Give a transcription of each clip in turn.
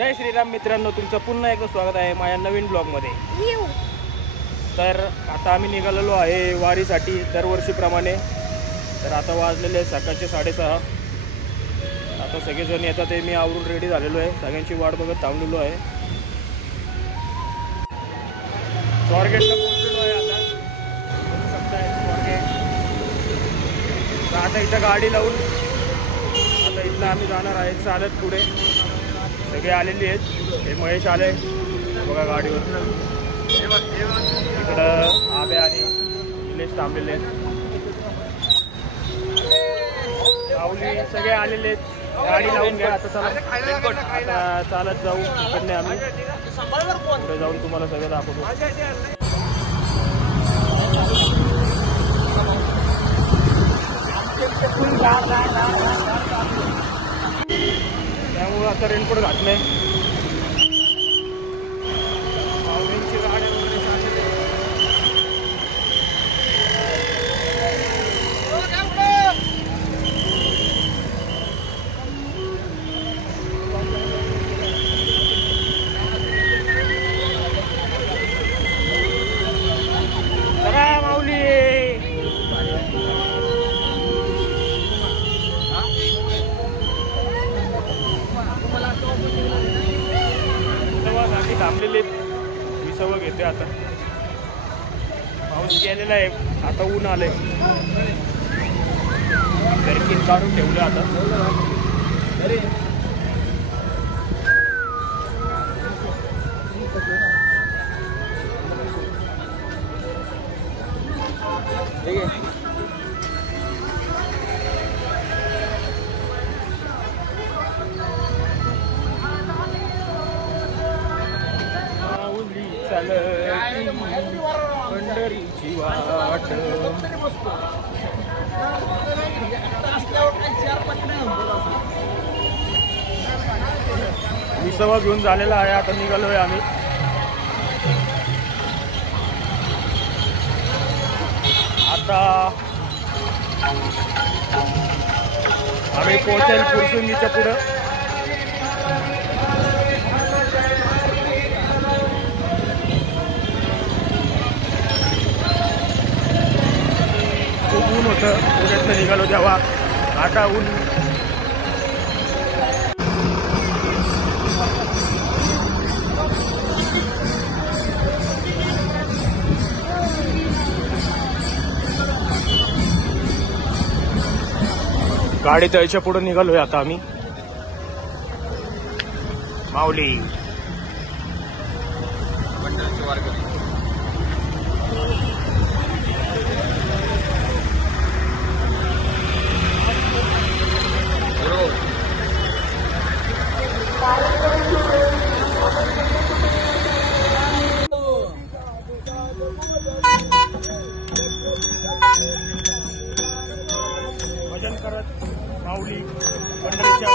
जय श्रीराम मित्रांनो, तुमचं पुन्हा एकदा स्वागत आहे माझ्या नवीन ब्लॉगमध्ये। तर आता आम्ही निघालेलो आहे वारीसाठी दरवर्षीप्रमाणे। तर आता वाजलेले सकाळचे 6:30। आता सगळेजण येतात ते मी आवरून रेडी झालेलो आहे, सगळ्यांची वाट बघत थांबलेलो आहे। स्वारगेटला पोहोचलेलो आहे आता, बघू शकताय स्वारगेट। तर आता इथं गाडी लावून आता इथलं आम्ही जाणार आहे चालत पुढे। सगळे आलेले आहेत, हे महेश आले बघा गाडीवर, इकडं आबे आणि निलेश थांबलेले आहेत, राहुली सगळे आलेले आहेत। गाडी लावून घ्या आता, चला आता चालत जाऊ इकडने आम्ही पुढे जाऊन तुम्हाला सगळं दाखवतो। त्यामुळे आता रेनकोट घातलंय। पाहुण्यांची गाडी वगैरे चाललेली आहे। चला माऊली, थांबलेले विसव घेते आता। पाऊस गेलेला आहे, आता ऊन आलंय, जर्किन काढून ठेवलं आता। ठीक आहे, पंढरीची वाट विसवा घेऊन झालेला आहे, आता निघालोय आम्ही। आता आम्ही पोहोचेल फुरसुंगीच्या पुढं। ऊन होतं, पुण्यातनं निघालो तेव्हा, आता ऊन गाडी तळच्या पुढे निघालोय आता आम्ही। माऊली भजन करत माऊली पंढरीच्या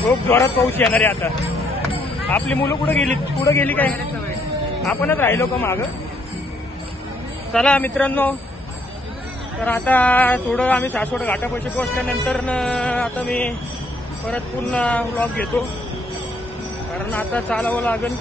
खूप जोरात पाऊस येणार आहे आता। आपली मुलं कुठं गेली काय, आपणच राहिलो का माग। चला मित्रांनो, तर आता थोडं आम्ही सासवड घाटापाशी पोहोचल्यानंतर आता मी परत पुन्हा व्लॉग घेतो, कारण आता चालावं लागेल।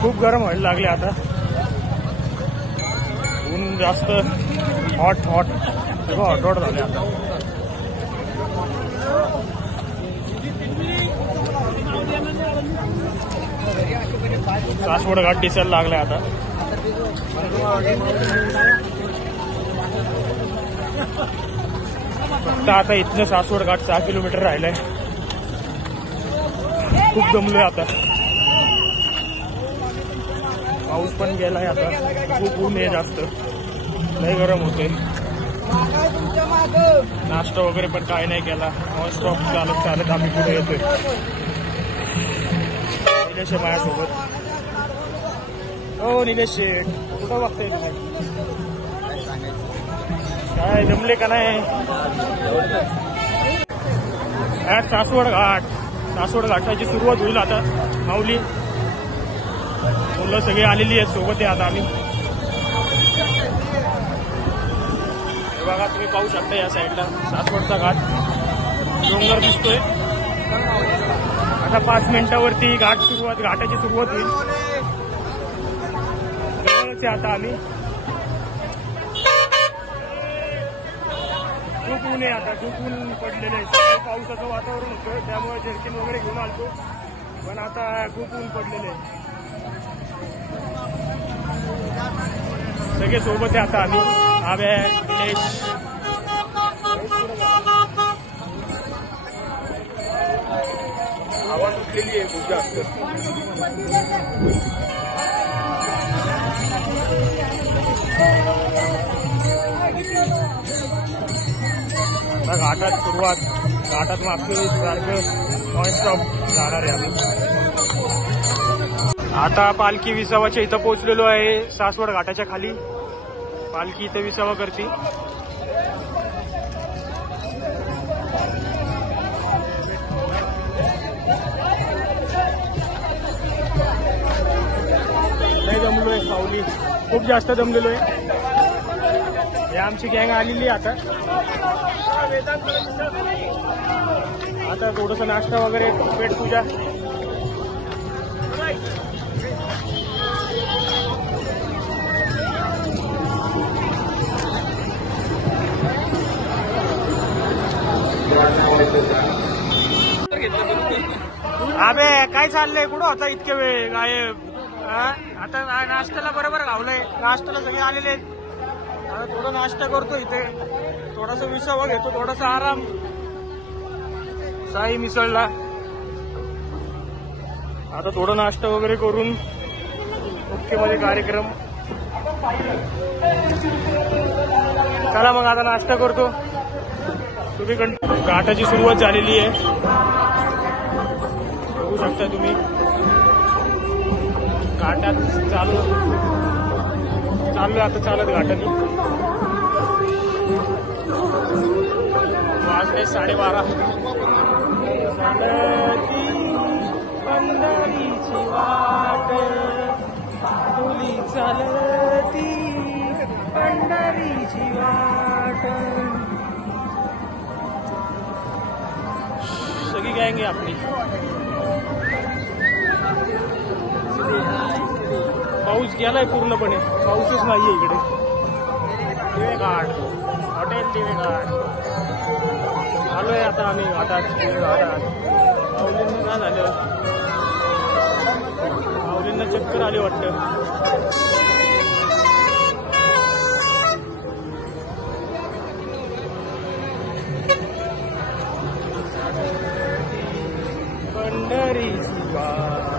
खूप गरम व्हायला लागले आता। ऊन जास्त हॉट हॉट झाले आता. सासवड घाट दिसायला लागलाय आता. फक्त आता इथनं सासवड घाट 6 किलोमीटर राहिलंय. खूप दमलोय आता. पाऊस पण गेलाय आता. खूप ऊन आहे जास्त. लय गरम होते. नाश्ता वगैरे पण काय नाही केला. नॉन स्टॉप चालत आम्ही पुढे येतोय. निलेश आहे माझ्यासोबत. हो निलेश शेठ, कुठं बघताय तुम्ही? काय जमले का नाही? सासवड घाटाची सुरुवात होईल आता. माऊली मुलं सगळी आलेली आहेत सोबत आहे आता आम्ही. बघा तुम्ही पाहू शकता या साईडला सासवडचा घाट डोंगर दिसतोय. आता 5 मिनिटावरती घाटाची सुरुवात होईल. जवळच आहे आता आम्ही. खूप ऊन आहे आता. खूप ऊन पडलेलं आहे. पावसाचं वातावरण होतं त्यामुळे जर्किन वगैरे घेऊन आलतो. पण आता खूप ऊन पडलेलं आहे. सगळे सोबत आहे आता आम्ही. आव्या निलेश आवाज उठलेली आहे खूप जास्त. घाटात सुरुवात. घाटात मागच्या सारखं नॉन स्टॉप जाणार आहे आम्ही. आता पालखी विसावाच्या इथं पोहोचलेलो आहे. सासवड घाटाच्या खाली पालखी इथं विसावा करते. नाही दमलोय सावली. खूप जास्त दमलेलो आहे. हे आमची गँग आलेली आता. आता थोडस नाश्ता वगैरे पेटपूजा. अबे काय चाललंय? कुठं होता इतके वेळ गायब? आता नाश्त्याला बरोबर घावलंय. नाश्त्याला सगळे आलेले आहेत. आता थोडा नाश्ता करतो इथे. थोडासा विसावा घेतो. थोडासा आराम. साई मिसळला. आता थोडा नाश्ता वगैरे करून मुख्यमध्ये कार्यक्रम. चला मग आता नाश्ता करतो. तुम्ही घाटाची सुरुवात झालेली आहे. बघू शकता तुम्ही. घाटात चाललोय आता चालत घाटाने. वाजले 12:30. पंढरीची वाट तुली चालती पंढरीची वाट. सगळी गँग आहे आपली. पाऊस गेलाय पूर्णपणे. पाऊसच नाहीये इकडे. दिवेघाट हॉटेल दिवेघाट आलोय आता आम्ही घाटात. माऊलींना काय झालं? माऊलींना चक्कर आली वाटतं. पंढरीची वाट.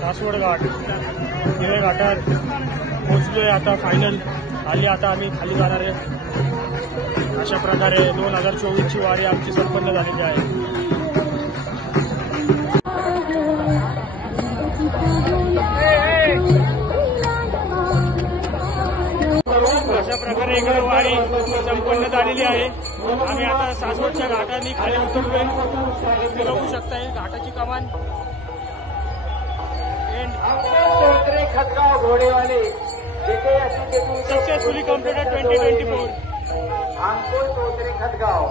सासवड घाट हिरे घाटात पोहोचलोय आता. फायनल आली. आता आम्ही खाली जाणार आहे. अशा प्रकारे 2024ची वारी आमची संपन्न झालेली आहे. अशा प्रकारे इकडे वारी संपन्न झालेली आहे. आम्ही आता सासवडच्या घाटाने खाली उतरलोय. तुम्ही बघू शकताय घाटाची कमान. खतगाव घोडेवाले सक्सेसफुली कंप्लीटेड 2024. अंकुर चौधरी खतगाव.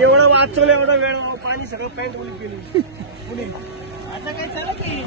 एवढं वाचवलं, एवढा वेळ पाणी सगळं पॅन्ट उली केली. आता काय चालत नाही.